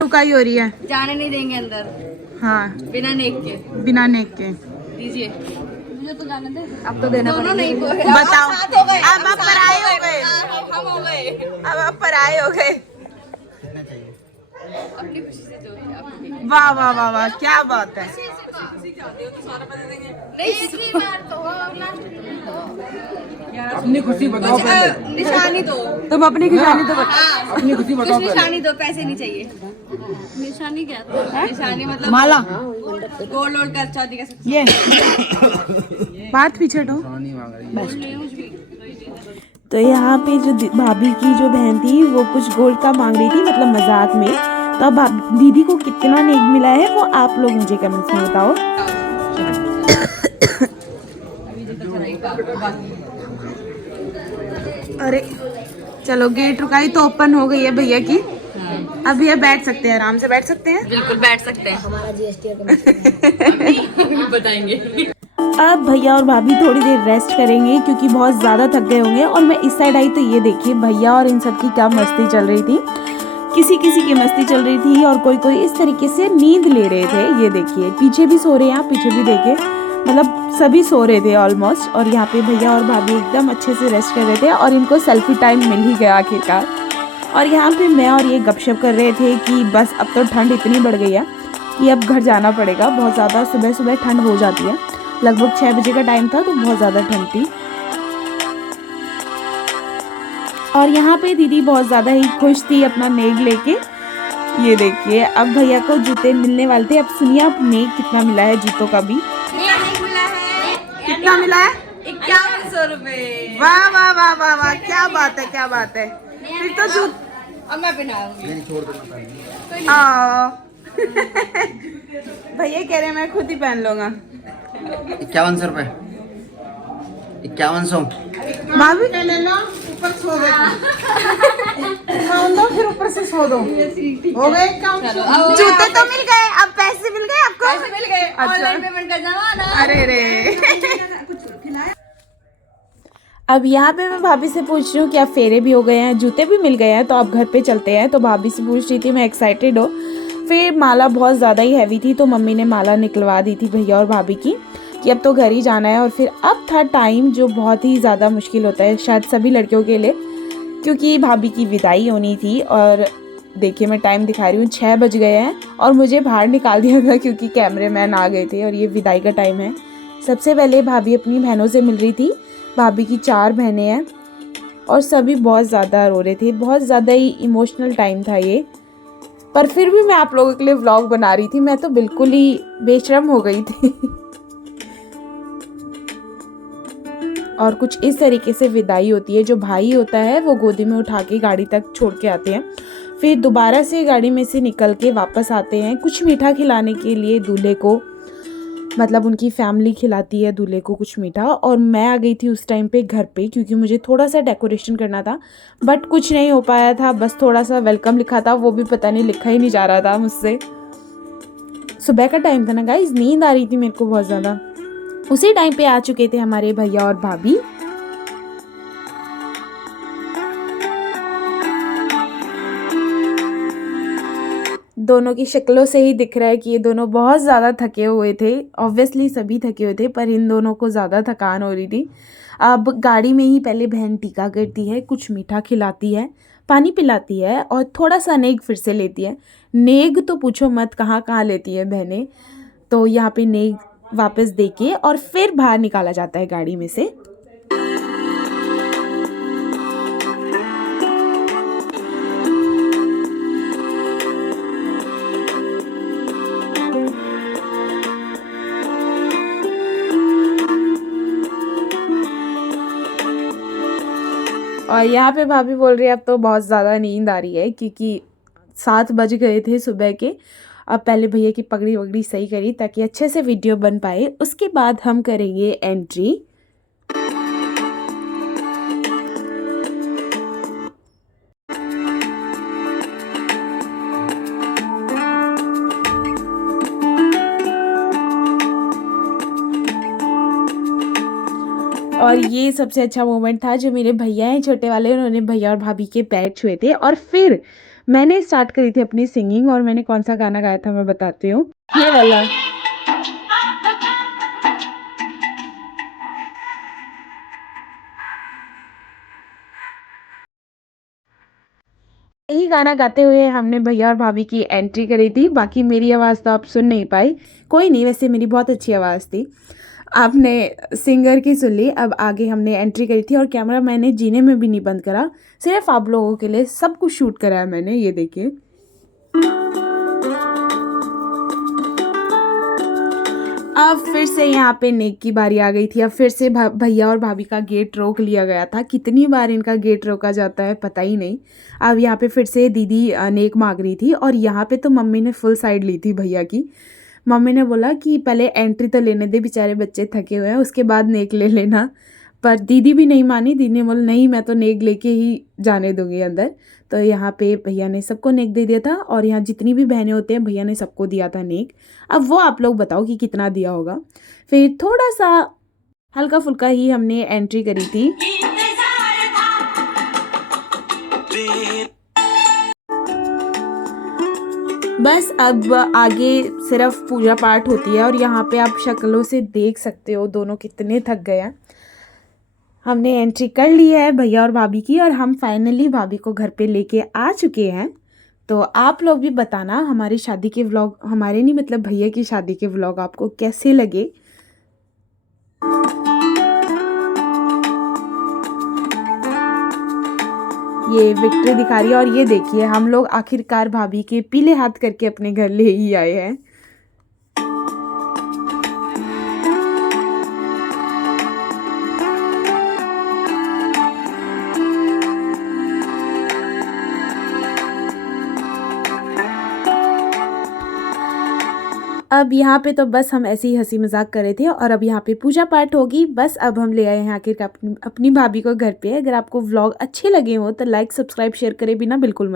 टुकाई हो रही है, जाने नहीं देंगे अंदर। हाँ बिना नेक के। बिना नेक के। दीजिए, मुझे तो जाने दे। अब तो देना दोनों नहीं को बताओ, अब आप पराए हो गए, हम हो गए, अब आप पराए हो गए। अपनी खुशी से जो है आपकी। वाह वाह वाह वाह, क्या बात है। अपनी खुशी बताओ पहले। निशानी दो, तुम अपनी निशानी तो हाँ अपनी खुशी बताओ कुछ पहले। निशानी दो, पैसे नहीं चाहिए। निशानी क्या था? निशानी मतलब माला, गोल्ड वोल्ड का शादी का सब। ये बात पीछे हटो। तो यहाँ पे जो भाभी की जो बहन थी वो कुछ गोल्ड का मांग रही थी, मतलब मजाक में। तो अब दीदी को कितना नेक मिला है वो आप लोग मुझे कमेंट्स में बताओ। अरे चलो, गेट रुकाई तो ओपन हो गई है भैया की। अब भैया बैठ सकते हैं, आराम से बैठ सकते हैं। बिल्कुल बैठ सकते हैं। हमारा जीएसटी बताएंगे। अब भैया और भाभी थोड़ी देर रेस्ट करेंगे क्योंकि बहुत ज़्यादा थक गए होंगे। और मैं इस साइड आई तो ये देखिए भैया और इन सब की क्या मस्ती चल रही थी। किसी किसी की मस्ती चल रही थी और कोई कोई इस तरीके से नींद ले रहे थे। ये देखिए पीछे भी सो रहे हैं, आप पीछे भी देखिए, मतलब सभी सो रहे थे ऑलमोस्ट। और यहाँ पे भैया और भाभी एकदम अच्छे से रेस्ट कर रहे थे और इनको सेल्फी टाइम मिल ही गया आखिरकार। और यहाँ पे मैं और ये गपशप कर रहे थे कि बस अब तो ठंड इतनी बढ़ गई है कि अब घर जाना पड़ेगा। बहुत ज़्यादा सुबह सुबह ठंड हो जाती है, लगभग 6 बजे का टाइम था तो बहुत ज़्यादा ठंड थी। और यहाँ पे दीदी बहुत ज़्यादा ही खुश थी अपना नेक लेके। ये देखिए अब भैया को जूते मिलने वाले थे। अब सुनिए अब नेक कितना मिला है, जूतों का भी मिला है। कितना मिला है? 5100 रुपए। वाह वाह वाह वाह वाह, क्या बात है, क्या बात है। फिर तो जूत अब मैं पहनाऊंगी। भैया कह रहे हैं मैं खुद ही पहन लूंगा। 5100 रुपए, 5100। भाभी ले लो, ऊपर सो दो, फिर ऊपर से सो दो। हो गए काम। जूते तो मिल गए, अब पैसे मिल गए आपको? पैसे मिल गए। ऑनलाइन पेमेंट का जमाना। अरे रे। अब यहाँ पे मैं भाभी से पूछ रही हूँ क्या फेरे भी हो गए हैं, जूते भी मिल गए हैं, तो अब घर पे चलते हैं। तो भाभी से पूछ रही थी, मैं एक्साइटेड हो। फिर माला बहुत ज़्यादा ही हैवी थी तो मम्मी ने माला निकलवा दी थी भैया और भाभी की कि अब तो घर ही जाना है। और फिर अब था टाइम जो बहुत ही ज़्यादा मुश्किल होता है शायद सभी लड़कियों के लिए, क्योंकि भाभी की विदाई होनी थी। और देखिए मैं टाइम दिखा रही हूँ, 6 बज गए हैं और मुझे बाहर निकाल दिया था क्योंकि कैमरामैन आ गए थे और ये विदाई का टाइम है। सबसे पहले भाभी अपनी बहनों से मिल रही थी। भाभी की 4 बहनें हैं और सभी बहुत ज़्यादा रो रहे थे। बहुत ज़्यादा ही इमोशनल टाइम था ये, पर फिर भी मैं आप लोगों के लिए व्लॉग बना रही थी। मैं तो बिल्कुल ही बेशर्म हो गई थी। और कुछ इस तरीके से विदाई होती है। जो भाई होता है वो गोदी में उठा के गाड़ी तक छोड़ के आते हैं, फिर दोबारा से गाड़ी में से निकल के वापस आते हैं कुछ मीठा खिलाने के लिए दूल्हे को, मतलब उनकी फैमिली खिलाती है दूल्हे को कुछ मीठा। और मैं आ गई थी उस टाइम पे घर पे क्योंकि मुझे थोड़ा सा डेकोरेशन करना था, बट कुछ नहीं हो पाया था। बस थोड़ा सा वेलकम लिखा था, वो भी पता नहीं लिखा ही नहीं जा रहा था मुझसे। सुबह का टाइम था ना गाइस, नींद आ रही थी मेरे को बहुत ज़्यादा। उसी टाइम पे आ चुके थे हमारे भैया और भाभी। दोनों की शक्लों से ही दिख रहा है कि ये दोनों बहुत ज़्यादा थके हुए थे। ऑब्वियसली सभी थके हुए थे पर इन दोनों को ज़्यादा थकान हो रही थी। अब गाड़ी में ही पहले बहन टीका करती है, कुछ मीठा खिलाती है, पानी पिलाती है और थोड़ा सा नेग फिर से लेती है। नेग तो पूछो मत कहाँ कहाँ लेती है बहनें। तो यहाँ पे नेग वापस देके और फिर बाहर निकाला जाता है गाड़ी में से। और यहाँ पे भाभी बोल रही है अब तो बहुत ज़्यादा नींद आ रही है क्योंकि 7 बज गए थे सुबह के। अब पहले भैया की पगड़ी वगड़ी सही करी ताकि अच्छे से वीडियो बन पाए, उसके बाद हम करेंगे एंट्री। और ये सबसे अच्छा मोमेंट था जो मेरे भैया हैं छोटे वाले, उन्होंने भैया और भाभी के पैर छुए थे। और फिर मैंने स्टार्ट करी थी अपनी सिंगिंग, और मैंने कौन सा गाना गाया था मैं बताती हूँ, ये वाला। यही गाना गाते हुए हमने भैया और भाभी की एंट्री करी थी। बाकी मेरी आवाज़ तो आप सुन नहीं पाई, कोई नहीं, वैसे मेरी बहुत अच्छी आवाज़ थी, आपने सिंगर की सुन ली। अब आगे हमने एंट्री करी थी और कैमरा मैंने जीने में भी नहीं बंद करा, सिर्फ आप लोगों के लिए सब कुछ शूट करा है मैंने, ये देखिए। अब फिर से यहाँ पे नेक की बारी आ गई थी। अब फिर से भैया और भाभी का गेट रोक लिया गया था। कितनी बार इनका गेट रोका जाता है पता ही नहीं। अब यहाँ पे फिर से दीदी नेक मांग रही थी, और यहाँ पे तो मम्मी ने फुल साइड ली थी भैया की। मम्मी ने बोला कि पहले एंट्री तो लेने दे, बेचारे बच्चे थके हुए हैं, उसके बाद नेक ले लेना। पर दीदी भी नहीं मानी, दीदी ने बोला नहीं मैं तो नेक लेके ही जाने दूंगी अंदर। तो यहाँ पे भैया ने सबको नेक दे दिया था, और यहाँ जितनी भी बहनें होते हैं भैया ने सबको दिया था नेक। अब वो आप लोग बताओ कि कितना दिया होगा। फिर थोड़ा सा हल्का फुल्का ही हमने एंट्री करी थी। बस अब आगे सिर्फ पूजा पाठ होती है, और यहाँ पे आप शक्लों से देख सकते हो दोनों कितने थक गए हैं। हमने एंट्री कर ली है भैया और भाभी की, और हम फाइनली भाभी को घर पे लेके आ चुके हैं। तो आप लोग भी बताना हमारी शादी के व्लॉग, हमारे नहीं मतलब भैया की शादी के व्लॉग आपको कैसे लगे। ये विक्ट्री दिखा रही है, और ये देखिए हम लोग आखिरकार भाभी के पीले हाथ करके अपने घर ले ही आए हैं। अब यहाँ पे तो बस हम ऐसे ही हंसी मजाक कर रहे थे, और अब यहाँ पे पूजा पाठ होगी। बस अब हम ले आए हैं आखिर अपनी भाभी को घर पे। अगर आपको व्लॉग अच्छे लगे हो तो लाइक सब्सक्राइब शेयर करे बिना बिल्कुल मत